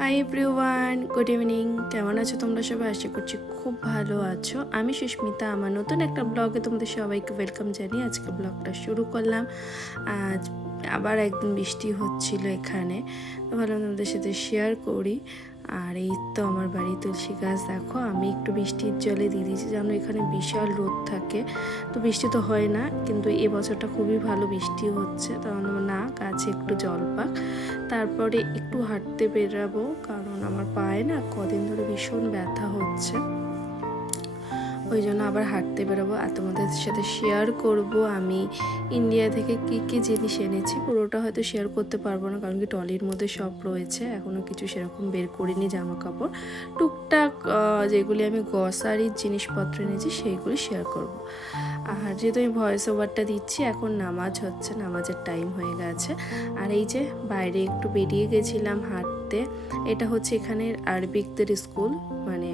Hi everyone, good evening. কেমন আছো তোমরা সবাই? আশা করছি খুব ভালো আছো। আমি সুস্মিতা, আমার নতুন একটা ব্লগে তোমাদের সবাইকে ওয়েলকাম জানিয়ে আজকে ব্লগটা শুরু করলাম। আজ আবার একদিন বৃষ্টি হচ্ছিল এখানে, তো ভাবলাম তোমাদের সাথে শেয়ার করি। আর এই তো আমার বাড়ি তুলসী গাছ, দেখো আমি একটু বৃষ্টির জলে দিয়ে দিয়েছি, যেন এখানে বিশাল রোদ থাকে, তো বৃষ্টি তো হয় না, কিন্তু এবছরটা খুবই ভালো বৃষ্টি হচ্ছে। তখন না, গাছে একটু জল পাক, তারপরে একটু হাঁটতে বেরাবো, কারণ আমার পায়ে না কদিন ধরে ভীষণ ব্যথা হচ্ছে, ওই জন্য আবার হাঁটতে বেরোবো। আর তোমাদের সাথে শেয়ার করব আমি ইন্ডিয়া থেকে কি কি জিনিস এনেছি। পুরোটা হয়তো শেয়ার করতে পারবো না, কারণ কি ট্রলির মধ্যে সব রয়েছে, এখনও কিছু সেরকম বের করিনি। জামা কাপড় টুকটাক যেগুলি আমি গ্রসারির জিনিসপত্র এনেছি সেইগুলি শেয়ার করব। আর যেহেতু আমি ভয়েস ওভারটা দিচ্ছি, এখন নামাজ হচ্ছে, নামাজের টাইম হয়ে গেছে। আর এই যে বাইরে একটু বেরিয়ে গেছিলাম হাঁটতে। এটা হচ্ছে এখানের আরবিকদের স্কুল, মানে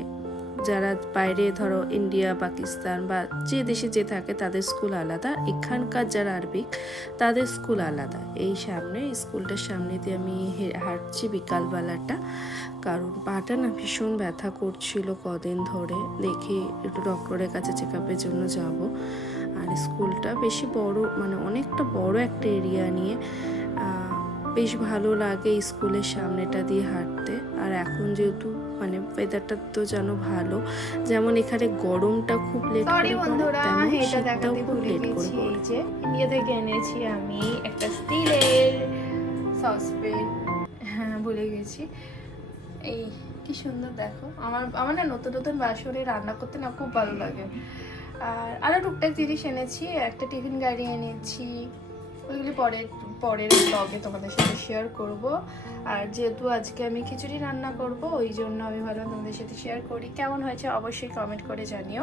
যারা বাইরে ধরো ইন্ডিয়া পাকিস্তান বা যে দেশে যে থাকে তাদের স্কুল আলাদা, এখানকার যারা আরবিক তাদের স্কুল আলাদা। এই সামনে স্কুলটার সামনে দিয়ে আমি হাঁটছি বিকালবেলাটা, কারণ পাটা না ভীষণ ব্যথা করছিল কদিন ধরে। দেখি একটু ডক্টরের কাছে চেক আপের জন্য যাব। আর স্কুলটা বেশি বড়, মানে অনেকটা বড় একটা এরিয়া নিয়ে, বেশ ভালো লাগে স্কুলের সামনেটা দিয়ে হাঁটতে। আর এখন যেহেতু মানে ওয়েদারটা তো জানো ভালো, যেমন এখানে গরমটা খুব লেট করে পড়ে, তেমন শীতটাও খুব লেট করে পড়ে। এই যে ইন্ডিয়া থেকে এনেছি আমি একটা স্টিলের সসপ্যান, হ্যাঁ ভুলে গেছি। এই কি সুন্দর দেখো, আমার না নতুন নতুন বাসনে রান্না করতে না খুব ভালো লাগে। আর আরও টুকটাক জিনিস এনেছি, একটা টিফিন গাড়ি এনেছি, ওইগুলি পরের ব্লগে তোমাদের সাথে শেয়ার করব। আর যেহেতু আজকে আমি খিচুড়ি রান্না করব, ওই জন্য আমি ভাবলাম তোমাদের সাথে শেয়ার করি। কেমন হয়েছে অবশ্যই কমেন্ট করে জানিও।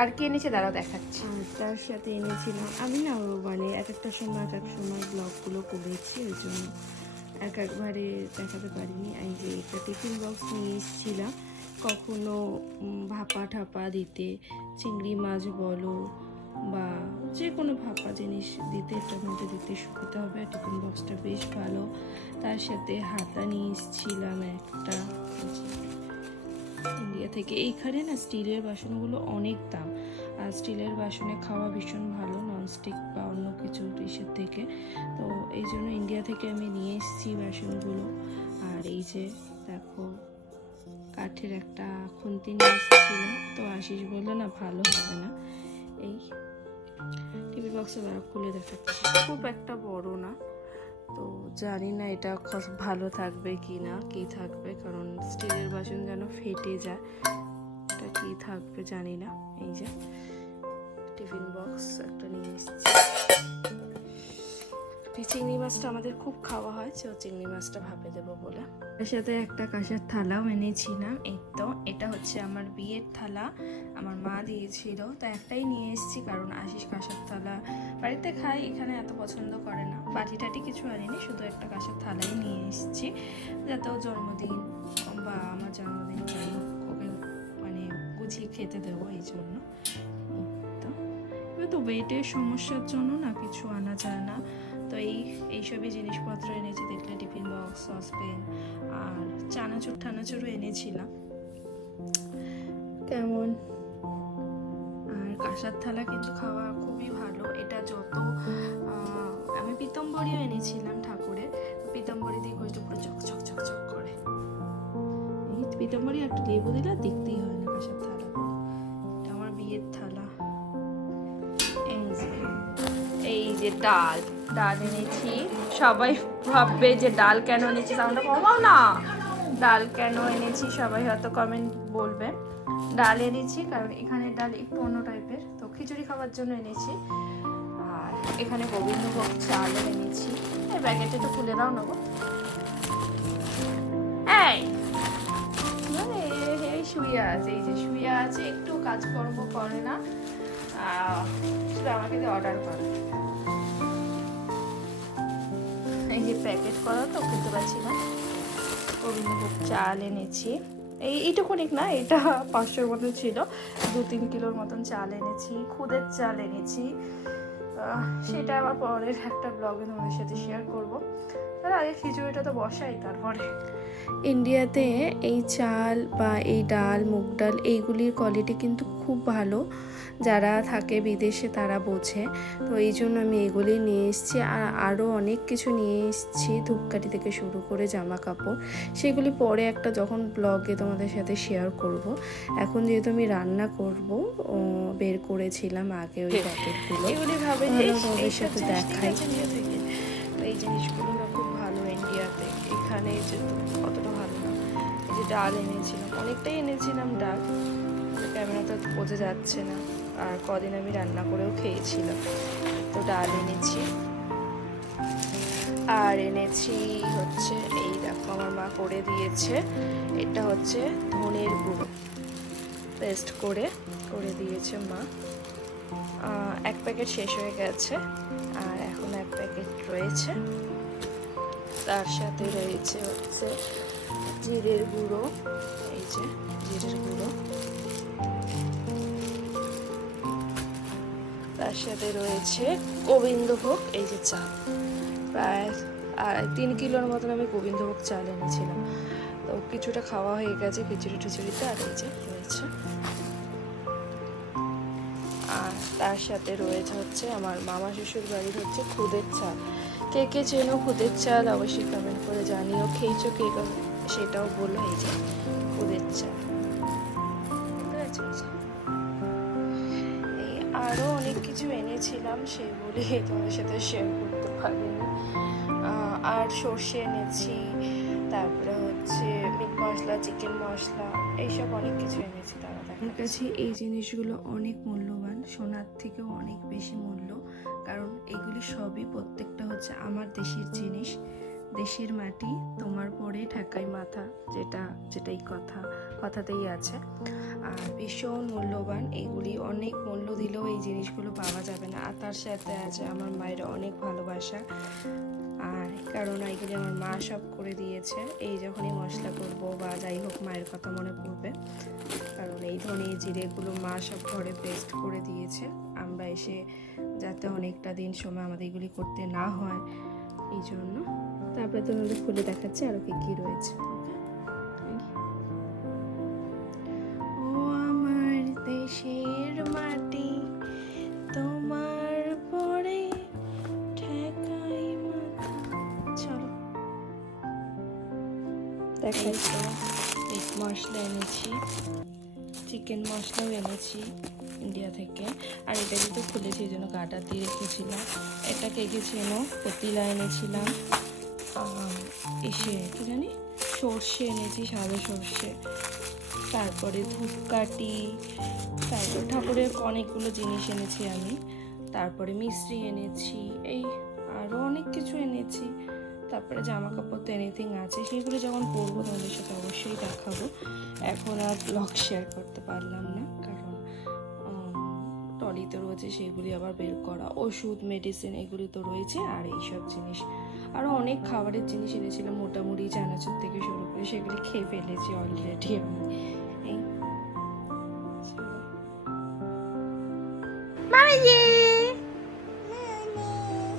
আর কি এনেছে দাঁড়াও দেখাচ্ছি। তার সাথে এনেছিলাম আমি না, মানে এক একটা সময় এক এক সময় ব্লগগুলো করেছি, ওই জন্য একবারে দেখাতে পারিনি। এই যে একটা টিফিন বক্স নিয়ে এসেছিলাম, কখনো ভাপা ঠাপা দিতে, চিংড়ি মাছ বলো বা যে কোনো ভাপা জিনিস দিতে, এটার মধ্যে দিতে সুবিধা হবে। টিফিন বক্সটা বেশ ভালো। তার সাথে হাতা নিয়ে এসেছিলাম একটা ইন্ডিয়া থেকে। এইখানে না স্টিলের বাসনগুলো অনেক দাম, আর স্টিলের বাসনে খাওয়া ভীষণ ভালো, ননস্টিক বা অন্য কিছু ডিশের থেকে। তো এই জন্য ইন্ডিয়া থেকে আমি নিয়ে এসেছি বাসনগুলো। আর এই যে দেখো কাঠের একটা খুন্তি নিয়ে এসেছিলাম, তো আশিস বললো না ভালো হবে না। এই টিভি বক্সে বার খুলে দেখাচ্ছি, খুব একটা বড় না, তো জানি না এটা ভালো থাকবে কি না, কি থাকবে, কারণ স্টিলের বাসন যেন ফেটে যায়, এটা কি থাকবে জানি না। এই যে টিফিন বক্স একটা নিয়ে এসেছি। চিংড়ি মাছটা আমাদের খুব খাওয়া হয়, তো চিংড়ি মাছটা ভাপে দেবো বলে। এর সাথে একটা কাঁসার থালাও এনেছিলাম। এই তো এটা হচ্ছে আমার বিয়ের থালা, আমার মা দিয়েছিল, তো একটাই নিয়ে এসেছি, কারণ আশিস কাঁসার থালা বাড়িতে খাই, এখানে এত পছন্দ করে না। বাটি টাটি কিছু আনিনি, শুধু একটা কাঁসার থালাই নিয়ে এসেছি, যাতে ও জন্মদিন বা আমার জন্মদিন যাই হোক ওকে মানে গুছিয়ে খেতে দেবো, এই জন্য। তো ওয়েটের সমস্যার জন্য না কিছু আনা যায় না, তো এইসবই জিনিসপত্র এনেছি। দেখলে টিফিন বক্স, সসপ্যান, আর চানাচুর টানাচুরও এনেছিলাম। কেমন? আর কাঁসার থালা কিন্তু খাওয়া খুবই ভালো। এটা যত আমি পিতম্বরীও এনেছিলাম ঠাকুরের, পিতম্বরী দিয়ে কইটা পুরো চকচক চকচক করে। এই পিতম্বরী একটু লেবু দিলে দেখতেই হয় না কাঁসার থালা। এটা আমার বিয়ের থালা। এই যে ডাল এনেছি, সবাই ভাববে যে ডাল কেন এনেছি, সাউন্ডটা কমাও না। ডাল কেন এনেছি সবাই হয়তো কমেন্ট বলবে। ডাল এনেছি কারণ এখানে ডাল একটু অন্য টাইপের, তো খিচুড়ি খাওয়ার জন্য এনেছি। আর এখানে গোবিন্দভোগ চাল এনেছি। এই প্যাকেটটা একটু খুলে দাও না গো। এই শুয়ে আছে, এই যে শুয়ে আছে, একটু কাজকর্ম করে না, শুধু আমাকে দিয়ে অর্ডার করে। এই যে প্যাকেট করা, তো খেতে পাচ্ছি না। গোবিন্দভোগ চাল এনেছি, এইটুকুনিক না, এটা 500-র মতো ছিল, 2-3 কিলোর মতন চাল এনেছি। খুদের চাল এনেছি, সেটা আবার পরের একটা ব্লগে তোমাদের সাথে শেয়ার করবো। তার আগে খিচুড়িটা তো বসাই, তারপরে ইন্ডিয়াতে এই চাল বা এই ডাল, মুগ ডাল, এইগুলির কোয়ালিটি কিন্তু খুব ভালো। যারা থাকে বিদেশে তারা বোঝে। তো এই জন্য আমি এগুলি নিয়ে এসেছি। আর আরও অনেক কিছু নিয়ে এসেছি, ধূপকাঠি থেকে শুরু করে জামা কাপড়। সেগুলি পরে একটা যখন ব্লগে তোমাদের সাথে শেয়ার করব। এখন যেহেতু আমি রান্না করব, বের করেছিলাম আগে ওই প্যাকেটগুলো, এগুলি ভাবে তোমাদের সাথে দেখাই। এই জিনিসগুলো না খুব ভালো ইন্ডিয়াতে। এখানে যে অতটা ভালো না। এই যে ডাল এনেছিলাম, অনেকটাই এনেছিলাম ডাল, ক্যামেরাতে বোঝা যাচ্ছে না। আর কদিন আমি রান্না করেও খেয়েছিলাম। তো ডাল এনেছি, আর এনেছি হচ্ছে এই দেখো আমার মা করে দিয়েছে, এটা হচ্ছে ধনের গুঁড়ো পেস্ট করে দিয়েছে মা। এক প্যাকেট শেষ হয়ে গেছে, আর এখন এক প্যাকেট রয়েছে। তার সাথে রয়েছে হচ্ছে জিরের গুঁড়ো, এই যে জিরের গুঁড়ো। তার সাথে রয়েছে গোবিন্দভোগ, এই যে চাল, প্রায় 3 কিলোর মতন আমি গোবিন্দভোগ চাল এনেছিলাম। তো কিছুটা খাওয়া হয়ে গেছে খিচুড়ি টিচুড়িতে, আর এই যে রয়েছে। আর তার সাথে রয়েছে হচ্ছে আমার মামা শ্বশুর বাড়ির হচ্ছে খুদের চাল। কে কে চেনো খুদের চাল অবশ্যই কমেন্ট করে জানিও। খেয়েছো কে, সেটাও বলো। এই যে খুদের চাল, এই আরও অনেক কিছু এনেছিলাম, সেগুলি তোমাদের সাথে শেয়ার করতে পারিনি। আর সর্ষে এনেছি, তারপরে হচ্ছে মিট মশলা, চিকেন মশলা, এইসব অনেক কিছু এনেছি। আমার কাছে এই জিনিসগুলো অনেক মূল্যবান, সোনার থেকেও অনেক বেশি মূল্য। কারণ এগুলি সবই প্রত্যেকটা হচ্ছে আমার দেশের জিনিস। দেশের মাটি তোমার পরে ঠেকাই মাথা, যেটাই কথাতেই আছে। আর ভীষণ মূল্যবান এগুলি, অনেক মূল্য দিলেও এই জিনিসগুলো পাওয়া যাবে না। আর তার সাথে আছে আমার মায়ের অনেক ভালোবাসা। আর কারণ এগুলি আমার মা সব করে দিয়েছে। এই যখনই মশলা করবো বা যাই হোক, মায়ের কথা মনে পড়বে। কারণ এই ধনে জিরেগুলো মা সব ঘরে পেস্ট করে দিয়েছে, আমরা এসে যাতে অনেকটা দিন সময় আমাদের এগুলি করতে না হয়, এই জন্য। তারপরে তোমাদের খুলে দেখাচ্ছি আরও কি রয়েছে। ও আমার দেশের মাটি, তোমার পরে ঠেকাই মাথা। চলো দেখাই। তো মিট মশলা এনেছি, চিকেন মশলাও এনেছি ইন্ডিয়া থেকে। আর এটা যেহেতু খুলেছি এই জন্য গাটা দিয়ে রেখেছিলাম। এটা কে চেনো, পতিলা এনেছিলাম। এসে কি জানি সর্ষে এনেছি, সাদা সর্ষে। তারপরে ধূপকাঠি, তারপর ঠাকুরের অনেকগুলো জিনিস এনেছি আমি। তারপরে মিষ্টি এনেছি, এই আরও অনেক কিছু এনেছি। তারপরে জামা কাপড় তো এনিথিং আছে, সেগুলো যখন পরবো তোমাদের সাথে অবশ্যই দেখাবো। এখন আর ব্লগ শেয়ার করতে পারলাম না, কারণ ট্রলিতে রয়েছে, সেগুলি আবার বের করা। ওষুধ, মেডিসিন এগুলি তো রয়েছে। আর এইসব জিনিস আরও অনেক খাবারের জিনিস এনেছিলাম, মোটামুটি চানাচুর থেকে শুরু করে, সেগুলি খেয়ে ফেলেছি অলরেডি আমি। এই মামিজি,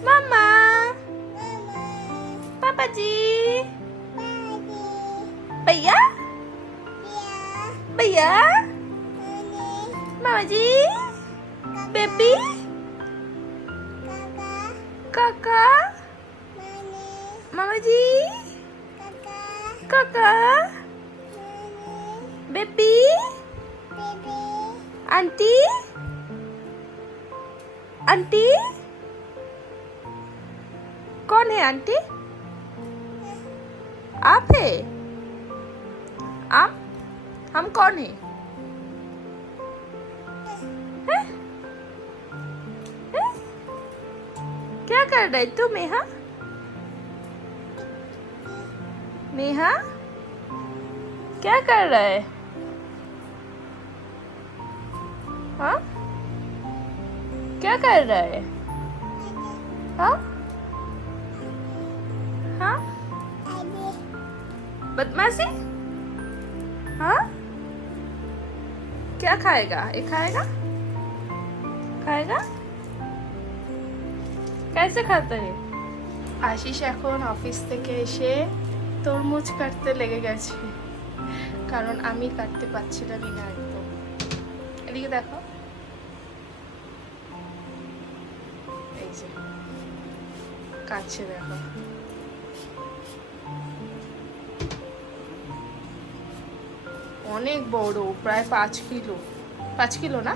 মামা, পাপাজি, भैया भैया, मामा जी, बेबी, काका, मामा जी, काका, बेबी, आंटी, आंटी, कौन है आंटी? आप है? हम कौन है? हैं? हैं? क्या कर रहे तू मेहा? मेहा क्या कर रहा है? हाँ, क्या कर रहा है? हाँ हाँ, बदमाशी। हाँ, क्या खाएगा? ये खाएगा? खाएगा? कैसे खाता है? আশিস এখন অফিস থেকে এসে তরমুজ কাটতে লেগে গেছে, কারণ আমি কাটতে পারছিলামই না একদম। এদিকে দেখো, এই যে কাটছে দেখো। অনেক বড়, প্রায় 5 কিলো না,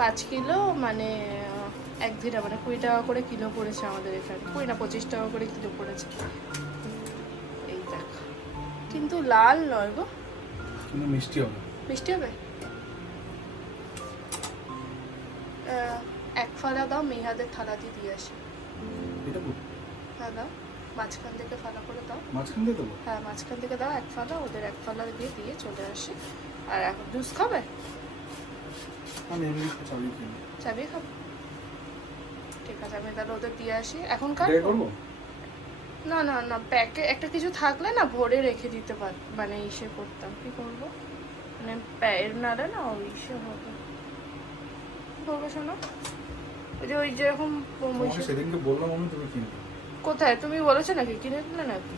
5 কিলো মানে এক দিটা, মানে 20 টাকা করে কিলো পড়েছে আমাদের এখানে, 20 না 25 টাকা করে কিলো পড়েছে। এই দেখ, কিন্তু লাল নয় গো, কিন্তু মিষ্টি হবে। মিষ্টি হবে। এক ফালা দাও, মেহাদের থালা দিয়ে আসি। এটা বল, হ্যাঁ দাও, মাঝখান থেকে ফালা করে দাও। মাঝখান দিয়ে দেবো। হ্যাঁ মাঝখান থেকে দাও এক ফালা, ওদের এক ফালা দিয়ে চলে আসি। আর এখন জুস খাবে? আমি এমনি চাবি কিনি। চাবি খাবে? ঠিক আছে, আমি তাহলে ওদের দিয়ে আসি। এখন কার এটাই করবো? না না না, প্যাকে একটা কিছু থাকলে না ভরে রেখে দিতে পার, মানে ইসে করতাম। কি করবো, মানে প্যায়ের নাড়ে না ওই ইসে হবে। কি করবো শোনো, ওই যেরকম তোমাকে সেদিনকে বললাম আমি, তুমি কিনতে। কোথায় তুমি বলেছো নাকি কিনে দিলে নাকি?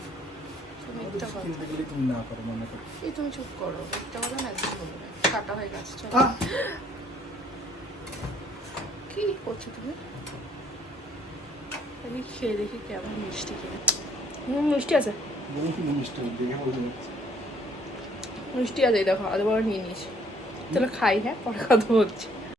তুমি মিথ্যা কথা। কিনতে গেলে তুমি না করো, মনে করো। এই তুমি চুপ করো, মিথ্যা কথা না, একদম বলবে না। কাটা হয়ে গেছে, চলো। কি করছো তুমি? আমি খেয়ে দেখি কেমন মিষ্টি কিনে। মিষ্টি আছে, মিষ্টি দেখে বলতে পারছি। মিষ্টি আছে, এই দেখো আধ বড় নিয়ে নিয়েছি। তাহলে খাই, হ্যাঁ পরে কথা বলছি।